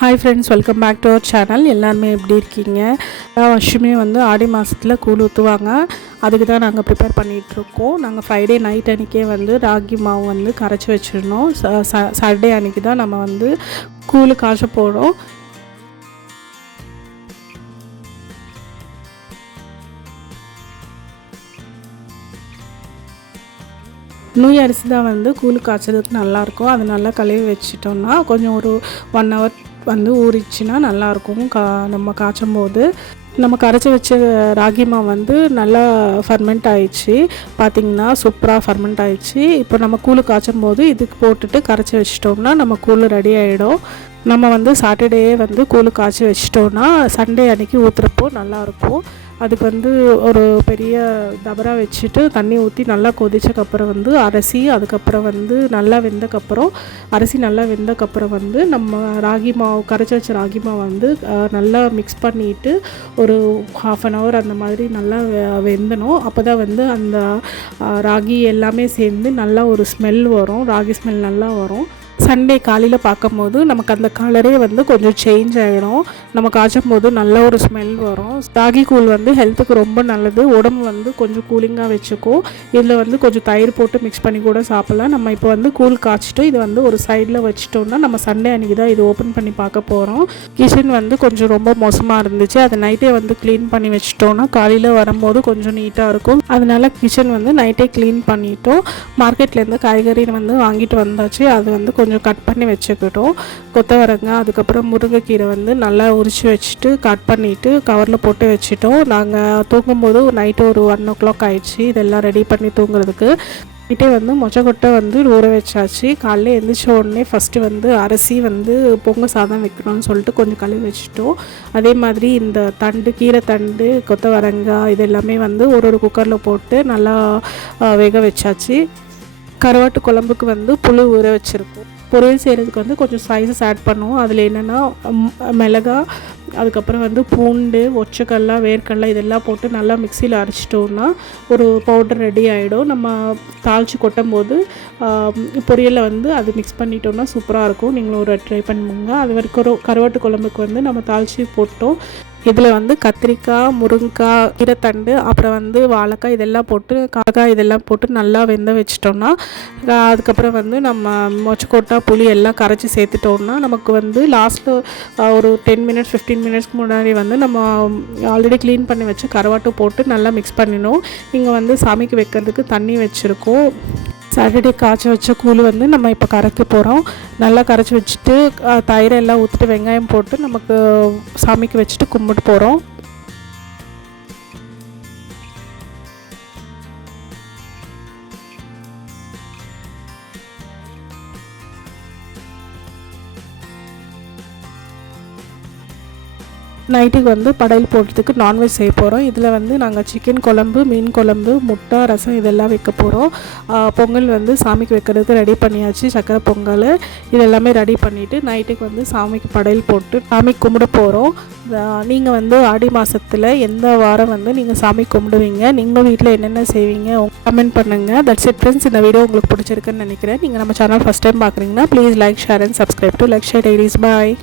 Hi friends, welcome back to our channel. எல்லாருமே எப்படி இருக்கீங்க? வருஷமே வந்து ஆடி மாதத்தில் கூழ் ஊற்றுவாங்க. அதுக்கு தான் நாங்கள் ப்ரிப்பேர் பண்ணிகிட்ருக்கோம். நாங்கள் ஃப்ரைடே நைட் அன்றைக்கே வந்து ராகி மாவு வந்து கரைச்சி வச்சிடணும். சாட்டர்டே அன்றைக்கி தான் நம்ம வந்து கூழ் காய்ச்ச போகிறோம். நூய் அரிசி தான் வந்து கூழ் காய்ச்சதுக்கு நல்லாயிருக்கும். அது நல்லா கழுவி வச்சிட்டோம்னா கொஞ்சம் ஒரு 1 hour வந்து ஊறிச்சுன்னா நல்லாயிருக்கும். நம்ம காய்ச்சும் போது நம்ம கரைச்சி வச்ச ராகி மாவு வந்து நல்லா ஃபர்மெண்ட் ஆயிடுச்சு. பார்த்திங்கன்னா சூப்பராக ஃபர்மெண்ட் ஆயிடுச்சு. இப்போ நம்ம கூழ் காய்ச்சும் போது இதுக்கு போட்டுட்டு கரைச்சி வச்சிட்டோம்னா நம்ம கூழ் ரெடி ஆகிடும். நம்ம வந்து சாட்டர்டே வந்து கூழ் காய்ச்சி வச்சிட்டோம்னா சண்டே அன்றைக்கி ஊற்றுறப்போ நல்லாயிருக்கும். அதுக்கு வந்து ஒரு பெரிய டபரா வச்சுட்டு தண்ணி ஊற்றி நல்லா கொதிச்சக்கப்புறம் வந்து அரிசி, அதுக்கப்புறம் வந்து நல்லா வெந்தக்கப்புறம் அரிசி நல்லா வெந்தக்கப்புறம் வந்து நம்ம ராகி மாவு கரைச்சி வச்ச ராகி மாவு வந்து நல்லா மிக்ஸ் பண்ணிவிட்டு ஒரு 1/2 hour அந்த மாதிரி நல்லா வெந்தணும். அப்போ தான் வந்து அந்த ராகி எல்லாமே சேர்ந்து நல்லா ஒரு ஸ்மெல் வரும். ராகி ஸ்மெல் நல்லா வரும். சண்டே காலையில் பார்க்கும்போது நமக்கு அந்த கலரே வந்து கொஞ்சம் சேஞ்ச் ஆகிடும். நம்ம காய்ச்சும் போது நல்ல ஒரு ஸ்மெல் வரும். ராகி கூழ் வந்து ஹெல்த்துக்கு ரொம்ப நல்லது. உடம்பு வந்து கொஞ்சம் கூலிங்காக வச்சுக்கும். இதில் வந்து கொஞ்சம் தயிர் போட்டு மிக்ஸ் பண்ணி கூட சாப்பிட்லாம். நம்ம இப்போ வந்து கூழ் காய்ச்சிட்டு இது வந்து ஒரு சைடில் வச்சிட்டோம்னா நம்ம சண்டே அன்றைக்கி தான் இது ஓப்பன் பண்ணி பார்க்க போகிறோம். கிச்சன் வந்து கொஞ்சம் ரொம்ப மோசமாக இருந்துச்சு. அதை நைட்டே வந்து க்ளீன் பண்ணி வச்சிட்டோம்னா காலையில் வரும்போது கொஞ்சம் நீட்டாக இருக்கும். அதனால கிச்சன் வந்து நைட்டே க்ளீன் பண்ணிட்டோம். மார்க்கெட்லேருந்து காய்கறி வந்து வாங்கிட்டு வந்தாச்சு. அது வந்து கொஞ்சம் கட் பண்ணி வச்சுக்கிட்டோம். கொத்தவரங்காய், அதுக்கப்புறம் முருங்கைக்கீரை வந்து நல்லா உரித்து வச்சுட்டு கட் பண்ணிவிட்டு கவரில் போட்டு வச்சுட்டோம். நாங்கள் தூங்கும்போது நைட்டு ஒரு 1 o'clock ஆகிடுச்சு. இதெல்லாம் ரெடி பண்ணி தூங்குறதுக்கு. நைட்டே வந்து மொச்சக்கொட்டை வந்து ஊற வச்சாச்சு. காலையில் எழுந்திரிச்ச உடனே ஃபஸ்ட்டு வந்து அரிசி வந்து பொங்க சாதம் வைக்கணும்னு சொல்லிட்டு கொஞ்சம் கழுவி வச்சுட்டோம். அதே மாதிரி இந்த தண்டு, கீரை தண்டு, கொத்தவரங்காய் இது எல்லாமே வந்து ஒரு குக்கரில் போட்டு நல்லா வேக வச்சாச்சு. கருவாட்டு குழம்புக்கு வந்து புளி ஊற வச்சுருக்கோம். பொரியல் செய்கிறதுக்கு வந்து கொஞ்சம் ஸ்பைசஸ் ஆட் பண்ணுவோம். அதில் என்னென்னா மிளகா, அதுக்கப்புறம் வந்து பூண்டு, ஒச்சக்கடலை, வேர்க்கடலை இதெல்லாம் போட்டு நல்லா மிக்சியில் அரைச்சிட்டோம்னா ஒரு பவுடர் ரெடி ஆகிடும். நம்ம தாளித்து கொட்டும் போது பொரியலில் வந்து அது மிக்ஸ் பண்ணிட்டோம்னா சூப்பராக இருக்கும். நீங்களும் ஒரு ட்ரை பண்ணுங்க. அது வரைக்கும் கருவாட்டு குழம்புக்கு வந்து நம்ம தாளித்து போட்டோம். இதில் வந்து கத்திரிக்காய், முருங்கைக்காய், கீரைத்தண்டு, அப்புறம் வந்து வாழைக்காய் இதெல்லாம் போட்டு காக்காய் இதெல்லாம் போட்டு நல்லா வெந்த வச்சிட்டோம்னா அதுக்கப்புறம் வந்து நம்ம மொச்சக்கொட்டை, புளி எல்லாம் கரைச்சி சேர்த்துட்டோம்னா நமக்கு வந்து லாஸ்ட்டில் ஒரு 10 minutes 15 minutesக்கு முன்னாடி வந்து நம்ம ஆல்ரெடி க்ளீன் பண்ணி வச்சு கருவாட்டு போட்டு நல்லா மிக்ஸ் பண்ணிடணும். இங்கே வந்து சாமிக்கு வைக்கிறதுக்கு தண்ணி வச்சுருக்கோம். சாட்டர்டே காய்ச்சி வச்ச கூழ் வந்து நம்ம இப்போ கரைக்க போகிறோம். நல்லா கரைச்சி வச்சுட்டு தயிரெல்லாம் ஊற்றிட்டு வெங்காயம் போட்டு நமக்கு சாமிக்கு வச்சுட்டு கும்பிட்டு போகிறோம். நைட்டுக்கு வந்து படையல் போடுறதுக்கு நான்வெஜ் செய்ய போகிறோம். இதில் வந்து நாங்கள் சிக்கன் குழம்பு, மீன் குழம்பு, முட்டை, ரசம் இதெல்லாம் வைக்க போகிறோம். பொங்கல் வந்து சாமிக்கு வைக்கிறதுக்கு ரெடி பண்ணியாச்சு. சக்கரை பொங்கல் இதெல்லாமே ரெடி பண்ணிவிட்டு நைட்டுக்கு வந்து சாமிக்கு படையல் போட்டு சாமி கும்பிட போகிறோம். நீங்கள் வந்து ஆடி மாதத்தில் எந்த வாரம் வந்து நீங்கள் சாமி கும்பிடுவீங்க, நீங்கள் வீட்டில் என்னென்ன செய்வீங்க கமெண்ட் பண்ணுங்கள். That's it friends. இந்த வீடியோ உங்களுக்கு பிடிச்சிருக்குன்னு நினைக்கிறேன். நீங்கள் நம்ம சேனல் ஃபஸ்ட் டைம் பார்க்குறீங்கன்னா please like, share and subscribe to Lakshya diaries. Bye.